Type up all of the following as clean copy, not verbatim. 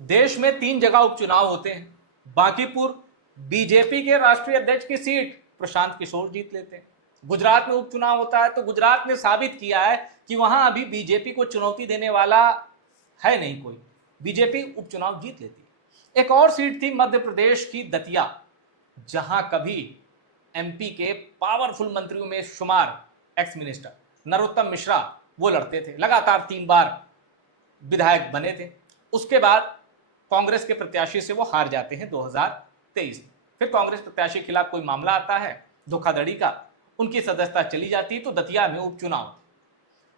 देश में 3 जगह उपचुनाव होते हैं। बांकीपुर बीजेपी के राष्ट्रीय अध्यक्ष की सीट प्रशांत किशोर जीत लेते हैं। गुजरात में उपचुनाव होता है तो गुजरात ने साबित किया है कि वहां अभी बीजेपी को चुनौती देने वाला है नहीं कोई, बीजेपी उपचुनाव जीत लेती है। एक और सीट थी मध्य प्रदेश की दतिया, जहां कभी एमपी के पावरफुल मंत्रियों में शुमार एक्स मिनिस्टर नरोत्तम मिश्रा वो लड़ते थे, लगातार 3 बार विधायक बने थे। उसके बाद कांग्रेस के प्रत्याशी से वो हार जाते हैं 2023 में। फिर कांग्रेस प्रत्याशी के खिलाफ कोई मामला आता है धोखाधड़ी का, उनकी सदस्यता चली जाती है, तो दतिया में उपचुनाव,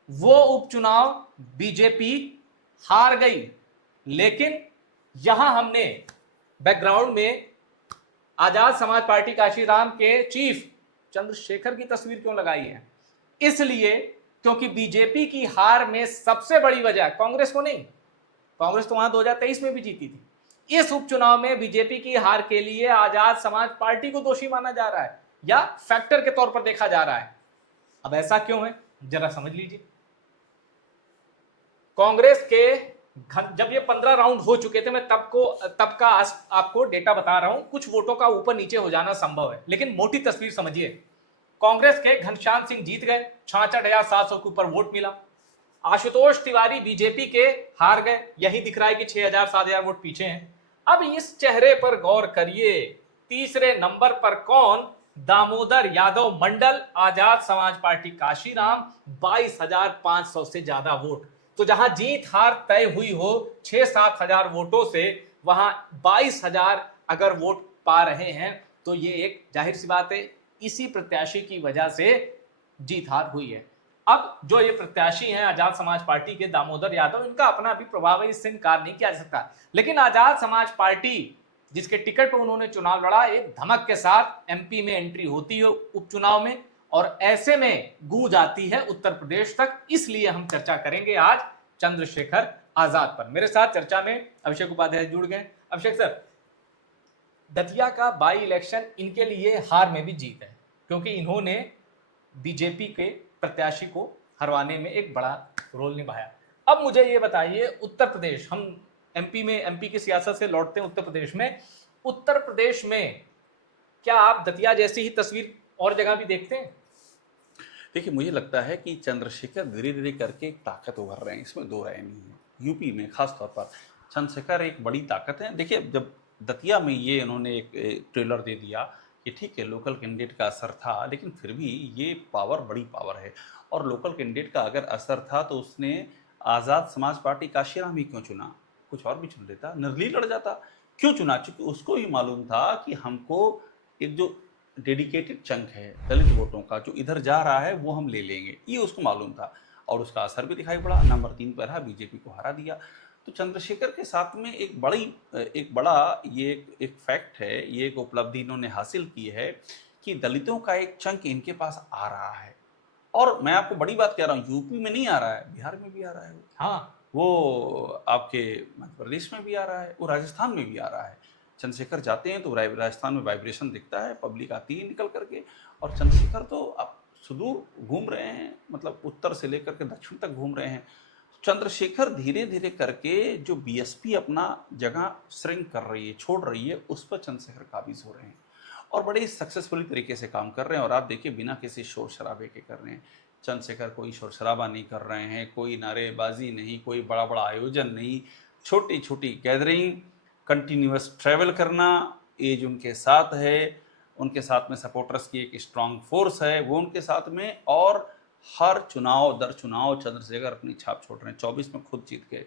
वो उपचुनाव बीजेपी हार गई। लेकिन यहां हमने बैकग्राउंड में आजाद समाज पार्टी काशीराम के चीफ चंद्रशेखर की तस्वीर क्यों लगाई है? इसलिए क्योंकि बीजेपी की हार में सबसे बड़ी वजह कांग्रेस को नहीं, कांग्रेस तो वहां 2023 में भी जीती थी, इस उपचुनाव में बीजेपी की हार के लिए आजाद समाज पार्टी को दोषी माना जा रहा है या फैक्टर के तौर पर देखा जा रहा है। अब ऐसा क्यों है जरा समझ लीजिए। कांग्रेस के जब ये 15 राउंड हो चुके थे, मैं तब का आपको डेटा बता रहा हूं, कुछ वोटों का ऊपर नीचे हो जाना संभव है, लेकिन मोटी तस्वीर समझिए। कांग्रेस के घनश्याम सिंह जीत गए, 66,700 के ऊपर वोट मिला। आशुतोष तिवारी बीजेपी के हार गए, यही दिख रहा है कि 6,000 7,000 वोट पीछे हैं। अब इस चेहरे पर गौर करिए, तीसरे नंबर पर कौन? दामोदर यादव मंडल, आजाद समाज पार्टी काशीराम, 22,500 से ज्यादा वोट। तो जहां जीत हार तय हुई हो 6-7 हजार वोटों से, वहां 22,000 अगर वोट पा रहे हैं तो ये एक जाहिर सी बात है इसी प्रत्याशी की वजह से जीत हार हुई है। अब जो ये प्रत्याशी हैं आजाद समाज पार्टी के दामोदर यादव, इनका अपना भी प्रभाव है, इससे इनकार नहीं किया जा सकता। लेकिन आजाद समाज पार्टी जिसके टिकट पर उन्होंने चुनाव लड़ा, एक धमक के साथ एमपी में एंट्री होती है उपचुनाव में, और ऐसे में गूंज आती है उत्तर प्रदेश तक। इसलिए हम चर्चा करेंगे आज चंद्रशेखर आजाद पर। मेरे साथ चर्चा में अभिषेक उपाध्याय जुड़ गए। अभिषेक सर, दतिया का बाई इलेक्शन इनके लिए हार में भी जीत है, क्योंकि इन्होंने बीजेपी के प्रत्याशी को हरवाने में एक बड़ा रोल निभाया। अब मुझे ये बताइए, उत्तर प्रदेश, हम एमपी की सियासत से लौटते हैं उत्तर प्रदेश में क्या आप दतिया जैसी ही तस्वीर और जगह भी देखते हैं? देखिए, मुझे लगता है कि चंद्रशेखर धीरे धीरे करके एक ताकत उभर रहे हैं, इसमें दो राय नहीं है। यूपी में खासतौर पर चंद्रशेखर एक बड़ी ताकत है। देखिए, जब दतिया में ये उन्होंने एक ट्रेलर दे दिया कि ठीक है लोकल कैंडिडेट का असर था, लेकिन फिर भी ये पावर बड़ी पावर है, और लोकल कैंडिडेट का अगर असर था तो उसने आज़ाद समाज पार्टी काशीराम ही क्यों चुना? कुछ और भी चुन लेता, निर्दलीय लड़ जाता। क्यों चुना? क्योंकि उसको भी मालूम था कि हमको एक जो डेडिकेटेड चंक है दलित वोटों का जो इधर जा रहा है वो हम ले लेंगे, ये उसको मालूम था, और उसका असर भी दिखाई पड़ा। नंबर 3 पर रहा, बीजेपी को हरा दिया। तो चंद्रशेखर के साथ में एक बड़ा ये एक फैक्ट है, ये एक उपलब्धि इन्होंने हासिल की है कि दलितों का एक चंक इनके पास आ रहा है। और मैं आपको बड़ी बात कह रहा हूँ, यूपी में नहीं आ रहा है, बिहार में भी आ रहा है। हाँ, वो आपके मध्य प्रदेश में भी आ रहा है, वो राजस्थान में भी आ रहा है। चंद्रशेखर जाते हैं तो राजस्थान में वाइब्रेशन दिखता है, पब्लिक आती है निकल करके। और चंद्रशेखर तो अब सुदूर घूम रहे हैं, मतलब उत्तर से लेकर के दक्षिण तक घूम रहे हैं। चंद्रशेखर धीरे धीरे करके जो बीएसपी अपना जगह श्रिंक कर रही है, छोड़ रही है, उस पर चंद्रशेखर काबिज हो रहे हैं और बड़े सक्सेसफुली तरीके से काम कर रहे हैं। और आप देखिए, बिना किसी शोर शराबे के कर रहे हैं। चंद्रशेखर कोई शोर शराबा नहीं कर रहे हैं, कोई नारेबाजी नहीं, कोई बड़ा बड़ा आयोजन नहीं, छोटी छोटी गैदरिंग, कंटिन्यूस ट्रैवल करना, एज उनके साथ है, उनके साथ में सपोर्टर्स की एक स्ट्रांग फोर्स है, वो उनके साथ में। और हर चुनाव दर चुनाव चंद्रशेखर अपनी छाप छोड़ रहे हैं। 24 में खुद जीत गए,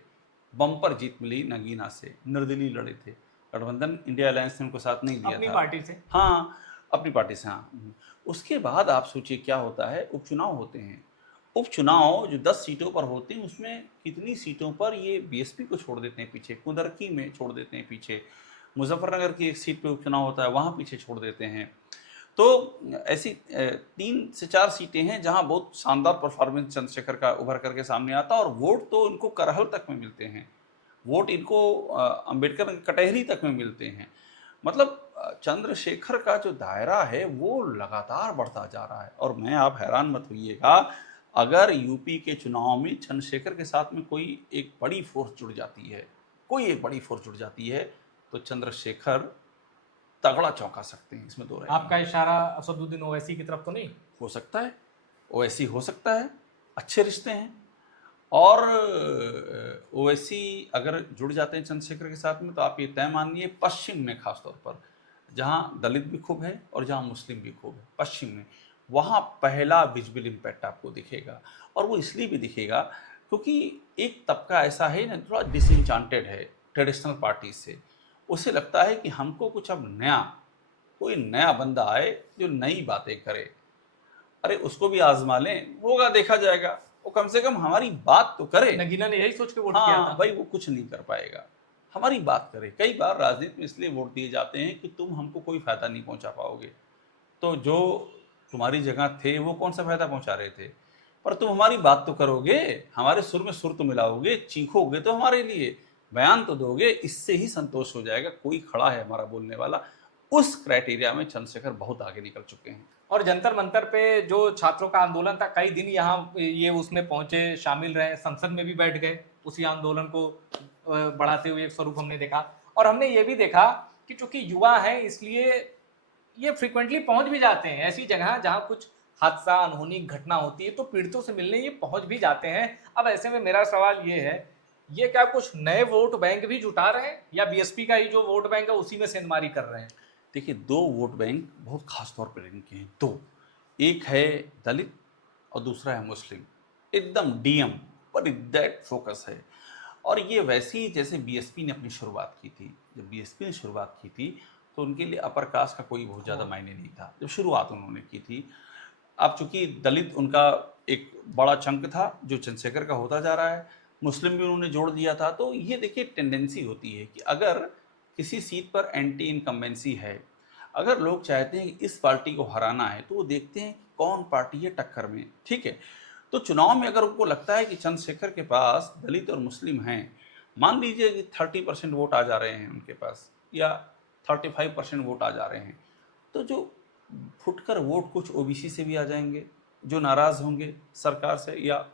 बम्पर जीत मिली नगीना से, निर्दलीय लड़े थे, गठबंधन इंडिया अलायंस ने उनको साथ नहीं दिया अपनी था, पार्टी से। हाँ अपनी पार्टी से, हाँ। उसके बाद आप सोचिए क्या होता है, उपचुनाव होते हैं। उपचुनाव जो 10 सीटों पर होते हैं, उसमें कितनी सीटों पर ये बीएसपी को छोड़ देते हैं पीछे, कुंदरकी में छोड़ देते हैं पीछे, मुजफ्फरनगर की एक सीट पे उपचुनाव होता है, वहाँ पीछे छोड़ देते हैं। तो ऐसी 3 से 4 सीटें हैं जहाँ बहुत शानदार परफॉर्मेंस चंद्रशेखर का उभर करके सामने आता है, और वोट तो इनको करहल तक में मिलते हैं, वोट इनको अंबेडकर कटहरी तक में मिलते हैं। मतलब चंद्रशेखर का जो दायरा है वो लगातार बढ़ता जा रहा है। और आप हैरान मत होइएगा अगर यूपी के चुनाव में चंद्रशेखर के साथ में कोई एक बड़ी फोर्स जुड़ जाती है, कोई एक बड़ी फोर्स जुड़ जाती है तो चंद्रशेखर तगड़ा चौंका सकते हैं, इसमें दो राय आपका इशारा असदुद्दीन ओवैसी की तरफ तो नहीं? हो सकता है, ओवैसी हो सकता है, अच्छे रिश्ते हैं। और ओवैसी अगर जुड़ जाते हैं चंद्रशेखर के साथ में तो आप ये तय मानिए पश्चिम में खासतौर पर, जहाँ दलित भी खूब है और जहाँ मुस्लिम भी खूब है, पश्चिम में वहाँ पहला विजिबल इम्पैक्ट आपको दिखेगा। और वो इसलिए भी दिखेगा क्योंकि एक तबका ऐसा है ना, थोड़ा डिसइंचांटेड है ट्रेडिशनल पार्टी से। उसे लगता है कि हमको कुछ अब नया, कोई नया बंदा आए जो नई बातें करे। अरे उसको भी आजमा लें, होगा देखा जाएगा, वो कम से कम हमारी बात तो करे। नगीना ने यही सोच के वोट किया हाँ था। भाई, वो कुछ नहीं कर पाएगा, हमारी बात करे। कई बार राजनीति में इसलिए वोट दिए जाते हैं कि तुम हमको कोई फायदा नहीं पहुंचा पाओगे, तो जो तुम्हारी जगह थे वो कौन सा फायदा पहुंचा रहे थे, पर तुम हमारी बात तो करोगे, हमारे सुर में सुर तो मिलाओगे, चीखोगे तो हमारे लिए, बयान तो दोगे, इससे ही संतोष हो जाएगा, कोई खड़ा है हमारा बोलने वाला। उस क्राइटेरिया में चंद्रशेखर बहुत आगे निकल चुके हैं। और जंतर मंतर पे जो छात्रों का आंदोलन था, कई दिन यहाँ ये उसमें पहुंचे, शामिल रहे, संसद में भी बैठ गए, उसी आंदोलन को बढ़ाते हुए एक स्वरूप हमने देखा। और हमने ये भी देखा कि चूंकि युवा हैं इसलिए ये फ्रिक्वेंटली पहुंच भी जाते हैं ऐसी जगह जहां कुछ हादसा, अनहोनी घटना होती है, तो पीड़ितों से मिलने ये पहुंच भी जाते हैं। अब ऐसे में मेरा सवाल ये है, ये क्या कुछ नए वोट बैंक भी जुटा रहे हैं या बीएसपी का ही जो वोट बैंक है उसी में सेंधमारी कर रहे हैं? देखिए, दो वोट बैंक बहुत खास तौर पर इनके हैं, दो। एक है दलित और दूसरा है मुस्लिम, एकदम डीएम पर एग्जैक्ट फोकस है। और ये वैसे ही जैसे बीएसपी ने अपनी शुरुआत की थी। जब बीएसपी ने शुरुआत की थी तो उनके लिए अपर कास्ट का कोई बहुत ज़्यादा मायने नहीं था जब शुरुआत उन्होंने की थी। अब चूंकि दलित उनका एक बड़ा चंक था जो चंद्रशेखर का होता जा रहा है, मुस्लिम भी उन्होंने जोड़ दिया था। तो ये देखिए टेंडेंसी होती है कि अगर किसी सीट पर एंटी इनकम्बेंसी है, अगर लोग चाहते हैं कि इस पार्टी को हराना है तो वो देखते हैं कौन पार्टी है टक्कर में, ठीक है। तो चुनाव में अगर उनको लगता है कि चंद्रशेखर के पास दलित और मुस्लिम हैं, मान लीजिए कि 30% वोट आ जा रहे हैं उनके पास या 35% वोट आ जा रहे हैं, तो जो फुटकर वोट कुछ ओबीसी से भी आ जाएंगे जो नाराज़ होंगे सरकार से या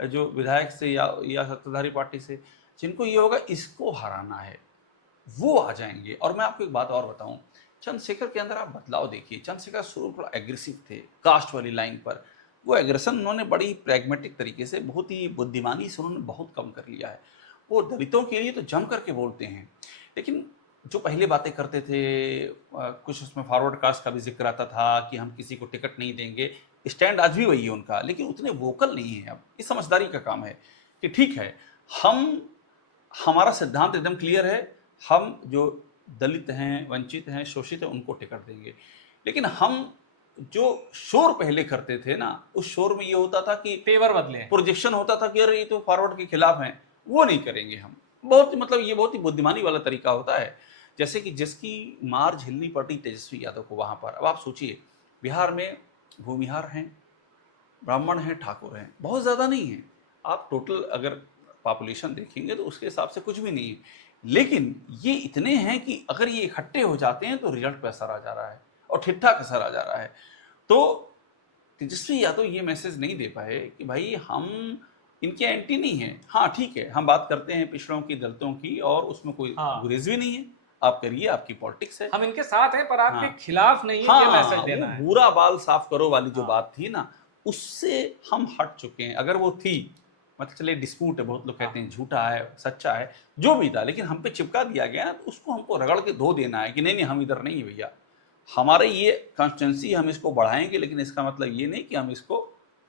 जो विधायक से या सत्ताधारी पार्टी से, जिनको ये होगा इसको हराना है, वो आ जाएंगे। और मैं आपको एक बात और बताऊं, चंद्रशेखर के अंदर आप बदलाव देखिए। चंद्रशेखर शुरू में थोड़ा एग्रेसिव थे कास्ट वाली लाइन पर, वो एग्रेशन उन्होंने बड़ी प्रैग्मेटिक तरीके से, बहुत ही बुद्धिमानी से उन्होंने बहुत कम कर लिया है। वो दलितों के लिए तो जम करके बोलते हैं, लेकिन जो पहले बातें करते थे कुछ उसमें फॉरवर्ड कास्ट का भी जिक्र आता था कि हम किसी को टिकट नहीं देंगे, स्टैंड आज भी वही है उनका, लेकिन उतने वोकल नहीं है। अब इस समझदारी का काम है कि ठीक है, हमारा सिद्धांत एकदम क्लियर है, हम जो दलित हैं, वंचित हैं, शोषित हैं, उनको टिकट देंगे। लेकिन हम जो शोर पहले करते थे ना, उस शोर में ये होता था कि तेवर बदले, प्रोजेक्शन होता था कि अरे ये तो फॉरवर्ड के खिलाफ हैं, वो नहीं करेंगे हम। बहुत मतलब ये बहुत ही बुद्धिमानी वाला तरीका होता है। जैसे कि जिसकी मार झेलनी पड़ी तेजस्वी यादव को वहाँ पर। अब आप सोचिए, बिहार में भूमिहार हैं, ब्राह्मण हैं, ठाकुर हैं, बहुत ज़्यादा नहीं है। आप टोटल अगर पॉपुलेशन देखेंगे तो उसके हिसाब से कुछ भी नहीं है, लेकिन ये इतने हैं कि अगर ये इकट्ठे हो जाते हैं तो रिजल्ट पे असर आ जा रहा है और ठीक ठाक असर आ जा रहा है। तो तेजस्वी यादव ये मैसेज नहीं दे पाए कि भाई हम इनके एंटी नहीं है। हाँ ठीक है, हम बात करते हैं पिछड़ों की, दलितों की, और उसमें कोई गुरेज भी नहीं है, आप करिए, आपकी पॉलिटिक्स है, हम इनके साथ हैं पर आपके हाँ, खिलाफ नहीं है, हाँ, ये मैसेज देना है। पूरा बाल साफ करो वाली जो हाँ। बात थी ना, उससे हम हट चुके हैं। अगर वो थी, मतलब चलिए डिस्प्यूट है, बहुत लोग कहते हैं झूठा है, सच्चा है, जो भी था, लेकिन हम पे चिपका दिया गया ना, तो उसको हमको रगड़ के धो देना है कि नहीं नहीं हम इधर नहीं है भैया, हमारे ये कॉन्स्टिट्यूंसी हम इसको बढ़ाएंगे, लेकिन इसका मतलब ये नहीं कि हम इसको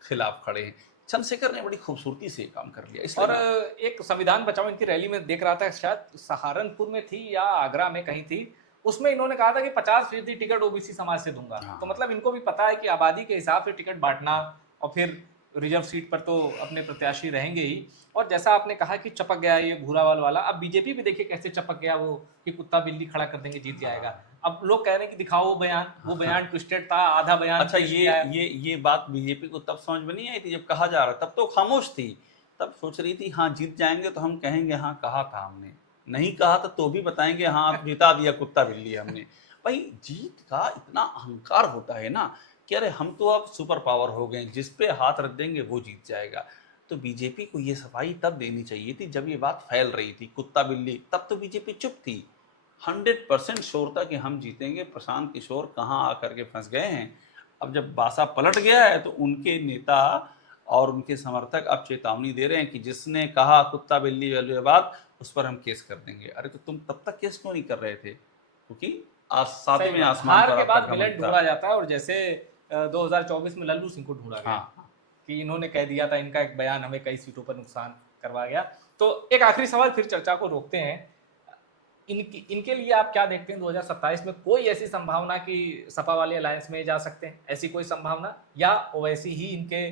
खिलाफ खड़े हैं। चंद्रशेखर ने बड़ी खूबसूरती से काम कर लिया। और एक संविधान बचाओ इनकी रैली में देख रहा था, शायद सहारनपुर में थी या आगरा में कहीं थी, उसमें इन्होंने कहा था कि 50% टिकट ओबीसी समाज से दूंगा। हाँ। तो मतलब इनको भी पता है कि आबादी के हिसाब से टिकट बांटना, और फिर रिजर्व सीट पर तो अपने प्रत्याशी रहेंगे ही। और जैसा आपने कहा कि चपक गया ये घूरावाल वाला, अब बीजेपी भी देखिए कैसे चपक गया वो, कि कुत्ता बिल्ली खड़ा कर देंगे जीत जाएगा। अब लोग कह रहे हैं कि दिखाओ वो बयान, वो बयान ट्विस्टेड था, आधा बयान। अच्छा, ये बात बीजेपी को तब समझ में नहीं आई थी जब कहा जा रहा, तब तो खामोश थी, तब सोच रही थी हाँ जीत जाएंगे तो हम कहेंगे हाँ कहा था हमने, नहीं कहा था तो भी बताएंगे हाँ आप जिता दिया कुत्ता बिल्ली हमने। भाई जीत का इतना अहंकार होता है ना कि अरे हम तो अब सुपर पावर हो गए, जिस पे हाथ रख देंगे वो जीत जाएगा। तो बीजेपी को ये सफाई तब देनी चाहिए थी जब ये बात फैल रही थी, कुत्ता बिल्ली, तब तो बीजेपी चुप थी। 100% श्योर था कि हम जीतेंगे। प्रशांत किशोर कहाँ आकर के फंस गए हैं। अब जब बासा पलट गया है तो उनके नेता और उनके समर्थक अब चेतावनी दे रहे हैं कि जिसने कहा कुत्ता बिल्ली वाली बात, उस पर हम केस कर देंगे। अरे तो तुम तब तक केस क्यों नहीं कर रहे थे? क्योंकि आज सही सातवें बात। आसमान हार पर के आपका बाद घमंड विलेन था। ढूंढा जाता है, और जैसे 2024 में लल्लू सिंह को ढूंढा गया हाँ, कि इन्होंने कह दिया था, इनका एक बयान हमें कई सीटों पर नुकसान करवा गया। तो एक आखिरी सवाल, फिर चर्चा को रोकते हैं। इनके लिए आप क्या देखते हैं 2027 में? कोई ऐसी संभावना कि सपा वाले अलायंस में जा सकते हैं, ऐसी कोई संभावना, या ओवैसी ही इनके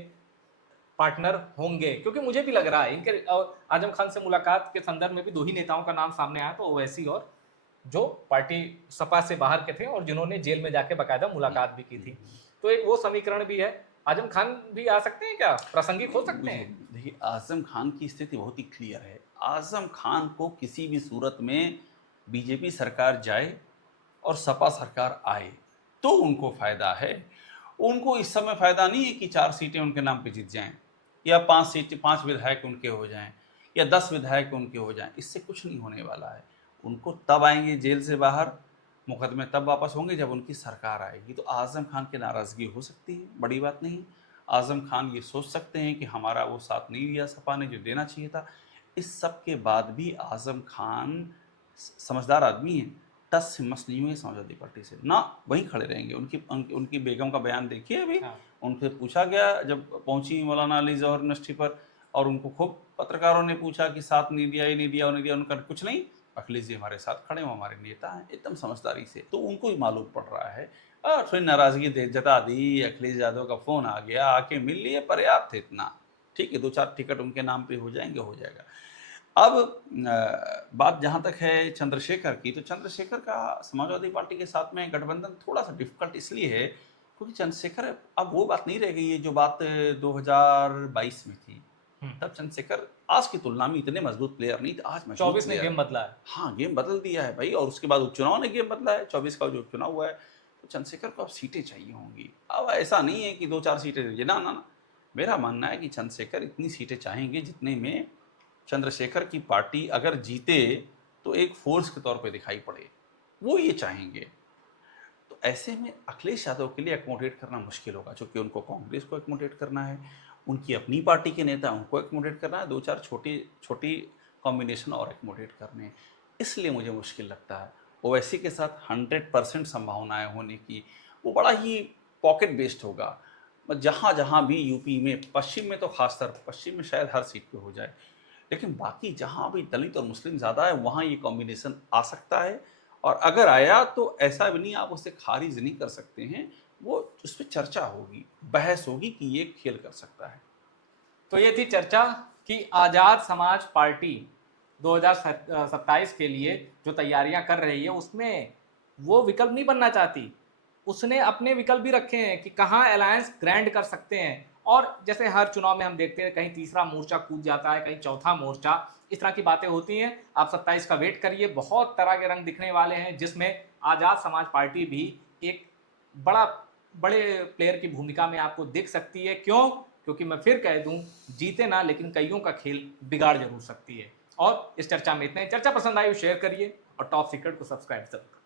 पार्टनर होंगे? क्योंकि मुझे भी लग रहा है इनके और आजम खान से मुलाकात के संदर्भ में भी दो ही नेताओं का नाम सामने आया, तो ओवैसी और जो पार्टी सपा से बाहर के थे और जिन्होंने जेल में जाके बाकायदा मुलाकात भी की थी। तो एक वो समीकरण भी है। आजम खान भी आ सकते हैं क्या? प्रासंगिक हो सकते हैं? देखिए, आजम खान की स्थिति बहुत ही क्लियर है। आजम खान को किसी भी सूरत में बीजेपी सरकार जाए और सपा सरकार आए तो उनको फायदा है। उनको इस समय फायदा नहीं है कि 4 सीटें उनके नाम पे जीत जाएं, या 5 विधायक उनके हो जाएं, या 10 विधायक उनके हो जाएं। इससे कुछ नहीं होने वाला है। उनको तब आएंगे जेल से बाहर, मुकदमे तब वापस होंगे जब उनकी सरकार आएगी। तो आजम खान की नाराज़गी हो सकती है, बड़ी बात नहीं। आजम खान ये सोच सकते हैं कि हमारा वो साथ नहीं दिया सपा ने जो देना चाहिए था। इस सब के बाद भी आजम खान समझदार आदमी हैं, टस से मस नहीं हुए समाजवादी पार्टी से, ना वहीं खड़े रहेंगे। उनकी बेगम का बयान देखिए अभी। हाँ। उनसे पूछा गया जब पहुंची मौलाना अली जौहर यूनिवर्सिटी पर, और उनको खूब पत्रकारों ने पूछा कि साथ नहीं दिया, ये नहीं दिया, वो नहीं दिया। उनका कुछ नहीं, अखिलेश जी हमारे साथ खड़े, वो हमारे नेता हैं, एकदम समझदारी से। तो उनको ही मालूम पड़ रहा है। और थोड़ी नाराज़गी जता दी, अखिलेश यादव का फ़ोन आ गया, आके मिल लिए, पर्याप्त है इतना। ठीक है, 2-4 टिकट उनके नाम पे हो जाएंगे, हो जाएगा। अब बात जहाँ तक है चंद्रशेखर की, तो चंद्रशेखर का समाजवादी पार्टी के साथ में गठबंधन थोड़ा सा डिफिकल्ट इसलिए है क्योंकि चंद्रशेखर, अब वो बात नहीं रह गई है जो बात 2022 में थी। तब चंद्रशेखर आज की तुलना में इतने मजबूत प्लेयर नहीं थे। आज मजबूत 24 में प्लेयर गेम है। बदला है। हाँ, गेम बदल दिया है भाई, और उसके बाद उपचुनाव ने गेम बदला है। 24 का जो उपचुनाव हुआ है, तो चंद्रशेखर को अब सीटें चाहिए होंगी। अब ऐसा नहीं है कि 2-4 सीटें दीजिए, ना ना ना। मेरा मानना है कि चंद्रशेखर इतनी सीटें चाहेंगे जितने में चंद्रशेखर की पार्टी अगर जीते तो एक फोर्स के तौर पे दिखाई पड़े, वो ये चाहेंगे। तो ऐसे में अखिलेश यादव के लिए एकोमोडेट करना मुश्किल होगा, क्योंकि उनको कांग्रेस को एकोमोडेट करना है, उनकी अपनी पार्टी के नेता उनको एकोमोडेट करना है, 2-4 छोटी कॉम्बिनेशन और एकोमोडेट करने हैं। इसलिए मुझे मुश्किल लगता है। ओवैसी के साथ 100% संभावनाएं होने की, वो बड़ा ही पॉकेट बेस्ड होगा। जहाँ जहाँ भी यूपी में, पश्चिम में तो खासतर, पश्चिम में शायद हर सीट पे हो जाए, लेकिन बाकी जहाँ भी दलित और मुस्लिम ज़्यादा है वहाँ ये कॉम्बिनेशन आ सकता है। और अगर आया तो ऐसा भी नहीं आप उसे खारिज नहीं कर सकते हैं, वो उस पर चर्चा होगी, बहस होगी कि ये खेल कर सकता है। तो ये थी चर्चा कि आज़ाद समाज पार्टी 2027 के लिए जो तैयारियां कर रही है उसमें वो विकल्प नहीं बनना चाहती। उसने अपने विकल्प भी रखे हैं कि कहाँ अलायंस ग्रैंड कर सकते हैं। और जैसे हर चुनाव में हम देखते हैं कहीं तीसरा मोर्चा कूद जाता है, कहीं चौथा मोर्चा, इस तरह की बातें होती हैं। आप 27 का वेट करिए, बहुत तरह के रंग दिखने वाले हैं, जिसमें आज़ाद समाज पार्टी भी एक बड़े प्लेयर की भूमिका में आपको दिख सकती है। क्यों? क्योंकि मैं फिर कह दूं, जीते ना लेकिन कईयों का खेल बिगाड़ जरूर सकती है। और इस चर्चा में इतना ही। चर्चा पसंद आई तो शेयर करिए और टॉप सीक्रेट को सब्सक्राइब जरूर करिए।